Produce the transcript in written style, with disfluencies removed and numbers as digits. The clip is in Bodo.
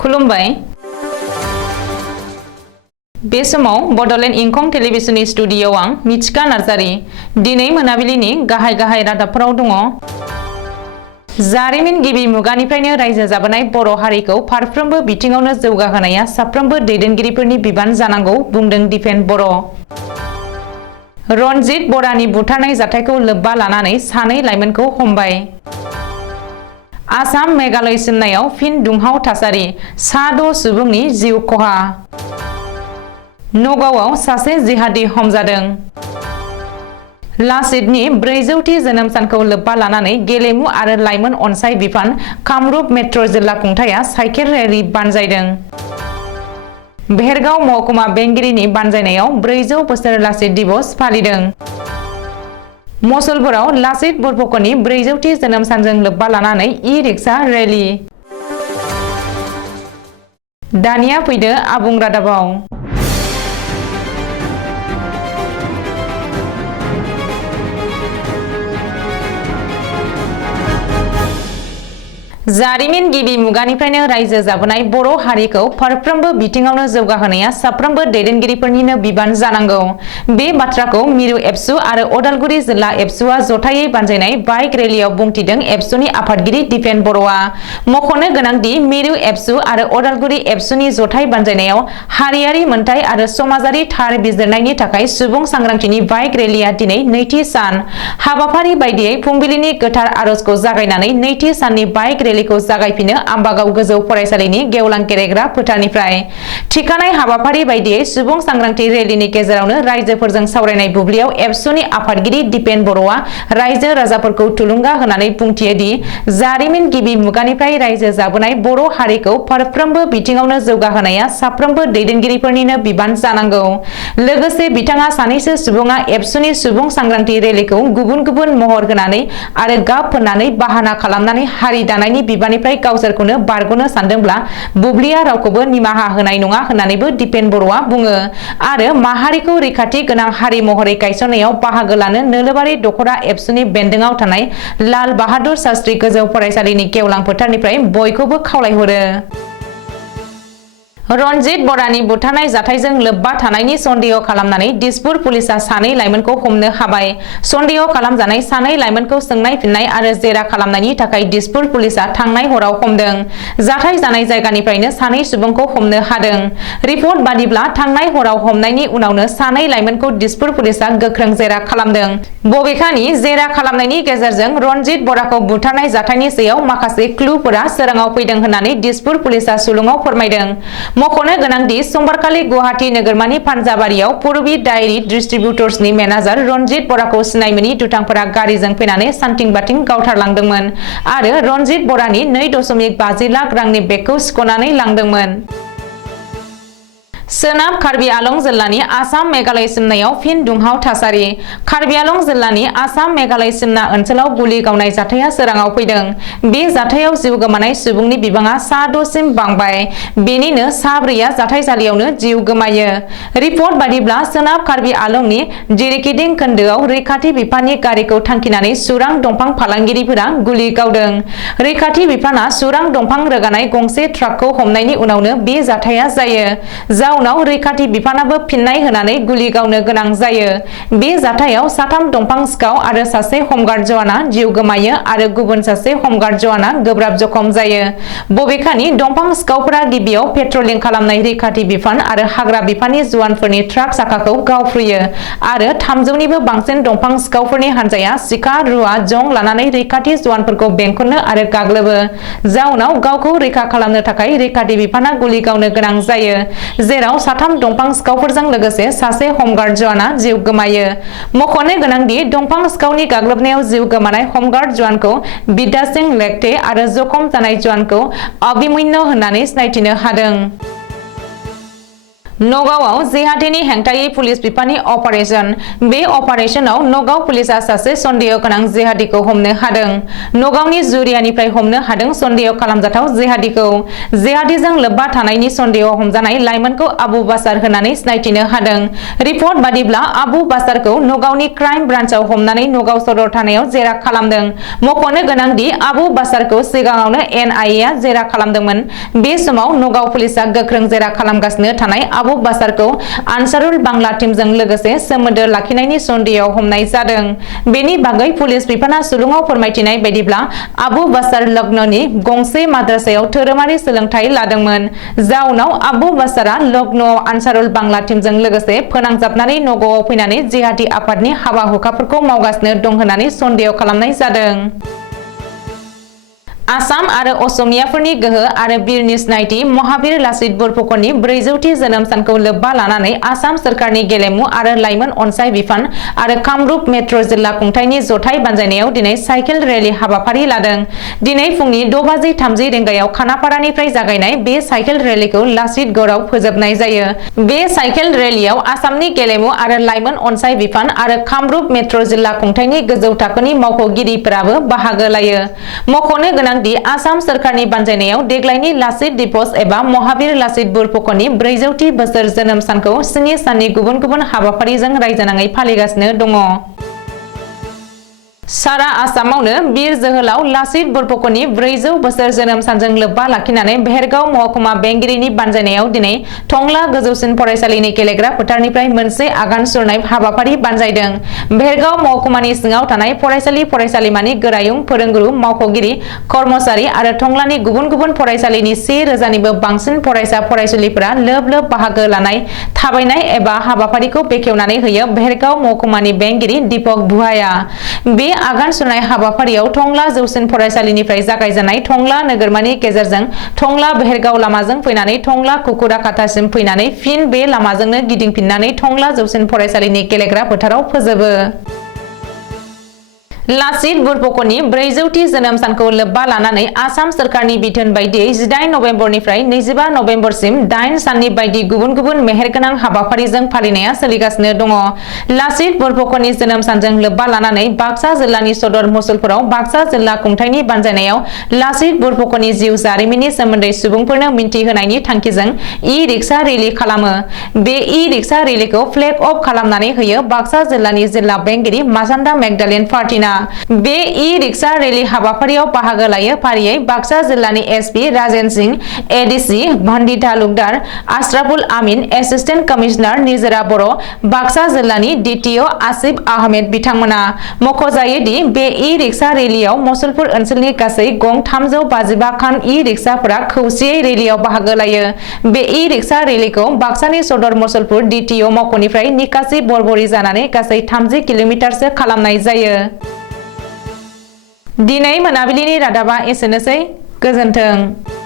खुलुमबाय बे समाव बडलेण्ड इंखं टेलिभिजननि स्टुडिय'आव आं मिथिका नार्जारी दिनै मोनाबिलिनि गाहाय रादाबफोराव दङ। जारिमिन गिबि मुगानिफ्रायनो रायजो जाबोनाय बर' हारिखौ फारफ्रोमबो बिथिङावनो जौगाहोनाया साफ्रोमबो दैदेनगिरिफोरनि बिबान जानांगौ बुंदों दिपेन बर'। रनजित बरानि बुथारनाय जाथायखौ लोब्बा लानानै सानै लाइमोनखौ हमबाय। आसाम मेघालय सिमनायाव फिन दुंहाव थासारि सा 6 सुबुंनि जिउ खहा। नगावआव सासे जिहादी हमजादों। लासितनि 400थि जोनोम सानखौ लोब्बा लानानै गेलेमु आरो लाइमोन अनसाय बिफान कामरुप मेट्र' जिल्ला खुंथाया साइकेल रेली बानजायदों। भेरगाव महकुमा बेंगिरिनि बानजायनायाव 400 बोसोर लासित दिवस फालिदों। मसलपुराव लासित बरफुकननि 400थि जोनोम सानजों लोब्बा लानानै इ-रिक्सा रेली। दानिया फैदो आबुं रादाबाव। जारिमिन गिबि मुगानिफ्रायनो रायजो जाबोनाय बर' हारिखौ फारफ्रोमबो बिथिङावनो जौगाहोनाया साफ्रोमबो दैदेनगिरिफोरनिनो बिबान जानांगौ। बे बाथ्राखौ मिरु एबसु आरो अदालगुरि जिल्ला एबसुआ जथायै बानजायनाय बाइक रेलियाव बुंथिदों एबसुनि आफादगिरि दिपेन बर'आ। मख'नो गोनांदि मिरु एबसु आरो अदालगुरि एबसुनि जथाय बानजायनायाव हारियारि मोनथाय आरो समाजारि थार बिजिरनायनि थाखाय सुबुं सांग्रांथिनि बाइक रेलिया दिनै नैथि सान। हाबाफारि बायदियै फुंबिलिनि गोथार आरजखौ जागायनानै नैथि साननि बाइक रेलिखौ जागायफिनो आम्बागाव गोजौ फरायसालिनि गेवलां गेलेग्रा फोथारनिफ्राय। थिखानाय हाबाफारि बायदियै सुबुं सांग्रांथि रेलिनि गेजेरावनो रायजोफोरजों सावरायनाय बुब्लियाव एबसुनि आफादगिरि दिपेन बर'आ रायजो राजाफोरखौ थुलुंगा होनानै बुंथियो दि जारिमिन गिबि मुगानिफ्राय रायजो जाबोनाय बर' हारिखौ फारफ्रोमबो बिथिङावनो जौगाहोनाया साफ्रोमबो दैदेनगिरिफोरनिनो बिबान जानांगौ। लोगोसे बिथाङा सानैसो सुबुङा एबसुनि सुबुं सांग्रांथि रेलिखौ गुबुन गुबुन महर होनानै आरो गाब फोननानै बाहाना खालामनानै हारि दानायनि बिबाननिफ्राय गावसोरखौनो बारग'नो सानदोंब्ला बुब्लिया रावखौबो निमाहा होनाय नङा होननानैबो दिपेन बर'आ बुङो आरो माहारिखौ रैखाथि गोनां हारि महरै गायसननायाव बाहागो लानो नोलोबारि दख'रा एबसुनि बेन्दोङाव थानाय लाल बाहादुर शास्त्री गोजौ फरायसालिनि गेवलां फोथारनिफ्राय बयखौबो खावलायहरो। रनजित बरानि बुथारनाय जाथायजों लोब्बा थानायनि सन्देह खालामनानै दिसपुर पुलिसआ सानै लाइमोनखौ हमनो हाबाय। सन्देह खालामजानाय सानै लाइमोनखौ सोंनाय फिननाय आरो जेरा खालामनायनि थाखाय दिसपुर पुलिसआ थांनाय हराव हमदों। जाथाय जानाय जायगानिफ्रायनो सानै सुबुंखौ हमनो हादों। रिपर्ट बादिब्ला थांनाय हराव हमनायनि उनावनो सानै लाइमोनखौ दिसपुर पुलिसआ गोख्रों जेरा खालामदों। बबेखानि जेरा खालामनायनि गेजेरजों रनजित बराखौ बुथारनाय जाथायनि सायाव माखासे क्लुफोरा सोराङाव फैदों होननानै दिसपुर पुलिसआ सुलुङाव फोरमायदों। मख'नो गोनांदि समबारखालि गुवाहाटी नोगोरमानि पान्जाबारियाव पुरबी डायरी डिस्ट्रिबिउटर्सनि मेनेजार रनजित बराखौ सिनाय मोनि दुथांफोरा गारिजों फैनानै सान्थिं बाथिं गावथारलांदोंमोन आरो रनजित बरानि 2.5 लाख रांनि बेगखौ सिख'नानै लांदोंमोन। सोनाब कार्बि आलं जिल्लानि आसाम मेघालय सिमनायाव फिन दुंहाव थासारि कार्बि आलं जिल्लानि आसाम मेघालय सिमना ओनसोलाव गुलि गावनाय जाथाया सोराङाव फैदों। बे जाथायाव जिउ गोमानाय सुबुंनि बिबाङा सा 6 सिम बांबाय। बेनिनो सा 4आ जाथायसालियावनो जिउ गोमायो। रिपर्ट बादिब्ला सोनाब कार्बि आलंनि जिरिकिदिं खोन्दोआव रैखाथि बिफाननि गारिखौ थांखिनानै सुरां दंफां फालांगिरिफोरा गुलि गावदों। रैखाथि बिफाना सुरां दंफां रोगानाय गंसे ट्राकखौ हमनायनि उनावनो बे जाथाया जायो। उनाव रैखाथि बिफानाबो फिननाय होनानै गुलि गावनो गोनां जायो। बे जाथायाव साथाम दंफां सिखाव आरो सासे हमगार्ड जवाना जिउ गोमायो आरो गुबुन सासे हमगार्ड जवाना गोब्राब जखम जायो। बबेखानि दंफां सिखावफोरा गिबियाव पेट्रलिं खालामनाय रैखाथि बिफान आरो हाग्रा बिफाननि जवानफोरनि ट्राक साखाखौ गावफ्रुयो आरो 300निबो बांसिन दंफां सिखावफोरनि हानजाया सिखा रुवा जं लानानै रैखाथि जवानफोरखौ बेंखननो आरो गाग्लोबो। जाउनाव गावखौ रैखा खालामनो थाखाय रैखाथि बिफाना गुलि गावनो गोनां जायो। जेराव साथाम दंफां सिखावफोरजों लोगोसे सासे हमगार्ड जवाना जिउ गोमायो। मख'नो गोनांदि दंफां सिखावनि गाग्लोबनायाव जिउ गोमानाय हमगार्ड जवानखौ बिद्या सिंह लेक्टे आरो जखम जानाय जवानखौ अभिमन्यु होननानै सिनायथिनो हादों। नगावआव जिहादिनि हेंथायै पुलिस बिफाननि अपारेशन बे अपारेशनाव नगाव पुलिसा सासे सन्देह गोनां जिहादिखौ हमनो हादों। नगावनि जुरियानिफ्राय हमनो हादों सन्देह खालामजाथाव जिहादिखौ। जिहादिजों लोब्बा थानायनि सन्देहआव हमजानाय लाइमोनखौ आबु बासार होननानै सिनायथिनो हादों। रिपर्ट बादिब्ला आबु बासारखौ नगावनि क्राइम ब्रान्चआव हमनानै नगाव सदर थानायाव जेरा खालामदों। मख'नो गोनांदि आबु बासारखौ सिगाङावनो NIA आ जेरा खालामदोंमोन। बे समाव नगाव पुलिसा गोख्रों जेरा खालामगासिनो थानाय आबु बासारखौ आनसारुल बांला टीमजों लोगोसे सोमोन्दो लाखिनायनि सन्देहआव हमनाय जादों। बेनि बागै पुलिस बिफाना सुलुङाव फोरमायथिनाय बायदिब्ला आबु बासार लग्न'नि गंसे माद्रासायाव धोरोमारि सोलोंथाइ लादोंमोन। जाउनाव आबु बासारा लग्न'आव आनसारुल बांला टीमजों लोगोसे फोनांजाबनानै नगावआव फैनानै जिहादी आफादनि हाबा हुखाफोरखौ मावगासिनो दं होननानै सन्देह खालामनाय जादों। आसाम आरो असमियाफोरनि गोहो आरो बिरनि सिनायथि महावीर लाचित बरफुकननि 400थि जोनोम सानखौ लोब्बा लानानै आसाम सोरखारनि गेलेमु आरो लाइमोन अनसाय बिफान आरो कामरुप मेट्र' जिल्ला खुंथायनि जथाय बानजायनायाव दिनै साइकेल रेली हाबाफारि लादों। दिनै फुंनि 6:30 रिंगायाव खानापारानिफ्राय जागायनाय बे साइकेल रेलीखौ लाचित गड़आव फोजोबनाय जायो। बे साइकेल रेलीयाव आसामनि गेलेमु आरो लाइमोन अनसाय बिफान आरो कामरुप मेट्र' जिल्ला खुंथायनि गोजौ थाखोनि मावख'गिरिफोराबो बाहागो लायो। मख'नो गोनां दि आसाम सोरखारनि बानजायनायाव देग्लायनि लाचित दिवस एबा महावीर लाचित बरफुकननि 400थि बोसोर जोनोम सानखौ 7 साननि गुबुन गुबुन हाबाफारिजों रायजोनाङै फालिगासिनो दङ। सारा आसामावनो बीर जोहोलाव लाचित बरफुकननि 400 बोसोर जोनोम सानजों लोब्बा लाखिनानै बेहेरगाव महकुमा बेंगिरिनि बानजायनायाव दिनै टंला गोजौसिन फरायसालिनि गेलेग्रा फोथारनिफ्राय मोनसे आगान सुरनाय हाबाफारि बानजायदों। बेहेरगाव महकुमानि सिङाव थानाय फरायसालिमानि गोरायुं फोरोंगुरु मावख'गिरि कर्मचारि आरो टंलानि गुबुन गुबुन फरायसालिनि 1000निबो बांसिन फरायसा फरायसुलिफोरा लोब लोब बाहागो लानाय थाबायनाय एबा हाबाफारिखौ बेखेवनानै होयो बेहेरगाव महकुमानि बेंगिरि दीपक भुवाया। बे आगान सुरनाय हाबाफारियाव टंला जौसिन फरायसालिनिफ्राय जागायजेननाय टंला नोगोरमानि गेजेरजों टंला बेहेरगाव लामाजों फैनानै टंला कुकुराकाटासिम फैनानै फिन बे लामाजोंनो गिदिंफिननानै टंला जौसिन फरायसालिनि गेलेग्रा फोथाराव फोजोबो। लाचित बरफुकननि 400थि जोनोम सानखौ लोब्बा लानानै आसाम सोरखारनि बिथोन बायदियै 18 नभेम्बरनिफ्राय 25 नभेम्बरसिम 8 साननि बायदि गुबुन गुबुन मेहेरगोनां हाबाफारिजों फालिनाया सोलिगासिनो दङ। लाचित बरफुकननि जोनोम सानजों लोब्बा लानानै बाक्सा जिल्लानि सदर मुसलपुराव बाक्सा जिल्ला खुंथायनि बानजायनायाव लाचित बरफुकननि जिउ जारिमिननि सोमोन्दै सुबुंफोरनो मिन्थिहोनायनि थांखिजों ई-रिक्सा रेली खालामो। बे ई-रिक्सा रेलीखौ फ्लेग अफ खालामनानै होयो बाक्सा जिल्लानि जिल्ला बेंगिरि मासान्दा मेगदालेन पार्टिना। बे ई-रिक्सा रेली हाबाफारियाव बाहागो लायो फारियै बाक्सा जिल्लानि एसपि राजेन सिंह, एडिसि भान्डी तालुकदार आशराफुल आमीन, एसिस्टेन्ट कमिशनार निजोरा बर', बाक्सा जिल्लानि DTO आसिफ आहमेद बिथांमोना। मख'जायोदि बे ई-रिक्सा रेलीयाव मुसलपुर ओनसोलनि गासै गं 355 खान ई-रिक्साफोरा खौसेयै रेलीयाव बाहागो लायो। बे ई-रिक्सा रेलीखौ बाक्सानि सदर मुसलपुर DTO मावख'निफ्राय निकासि बरबरि जानानै गासै 30 किल'मिटारसो खालामनाय जायो। दिनै मोनाबिलिनि रादाबा एसेनोसै। गोजोन्थों।